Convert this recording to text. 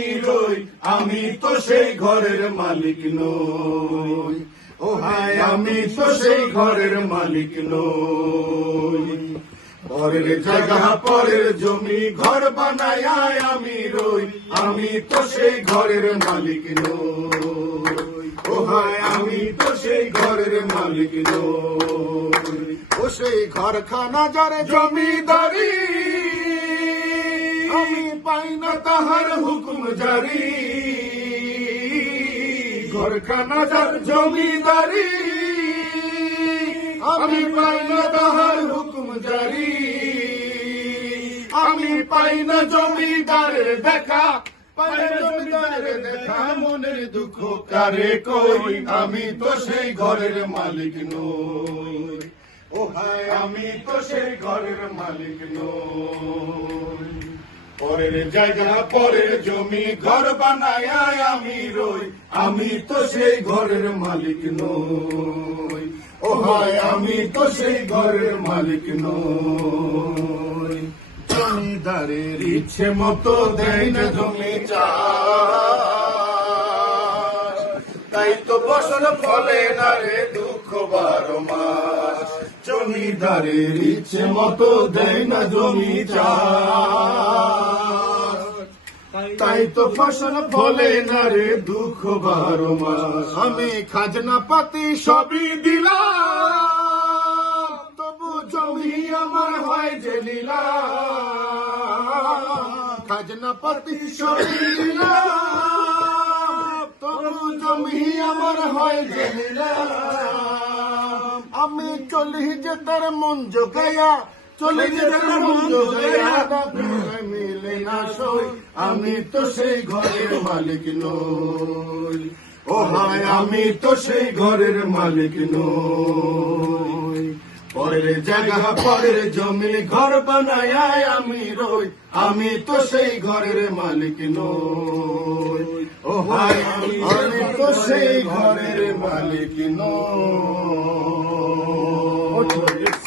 আমি রই, আমি তো সেই ঘরের মালিক নই। ও হায়, আমি তো সেই ঘরের মালিক নই। পরের জায়গা, পরের জমি, ঘর বানায় আমি রই, আমি তো সেই ঘরের মালিক নই। ও হায়, আমি তো সেই ঘরের মালিক নই। ও সেই ঘরখানা যারে জমিদারি পাই না তাহার হুকুম জারি। ঘরখানা যার জমিদারি, আমি পাই না তাহার হুকুম জারি। আমি পাই না জমিদারের দেখা কই? আমি তো সেই ঘরের মালিক নই। ও আমি তো সেই ঘরের মালিক নই। পরের জায়গা, পরের জমি, ঘর বানায় আমি রই। আমি তো সেই ঘরের মালিক নই। ও হায়, আমি তো সেই ঘরের মালিক নই। জমিদারের ইচ্ছে মতো দেয় না জমি চাষ। তাই তো বছর ফলে না রে জমিদারের ইচ্ছে মতো দেয় না জমি তাই তো ফসল ফলে না রে দুঃখ বারো মাস। আমি খাজনা পাতি সবই দিলাম, তবু জমি আমার হয় যে লীলা খাজনা পাতি সবই দিলাম, তবু জমি আমার হয় যে লীলা আমি চলি যে তার মন জোগায়া চলে যে তার মন জোগায়া মিলে না সই, আমি তো সেই ঘরের মালিক নই। ও হায়, আমি তো সেই ঘরের মালিক নই। পরের জায়গা, পরের জমি, ঘর বানায় আমি রই, আমি তো সেই ঘরের মালিক নই। ও হায়, আমি তো সেই ঘরের মালিক নই।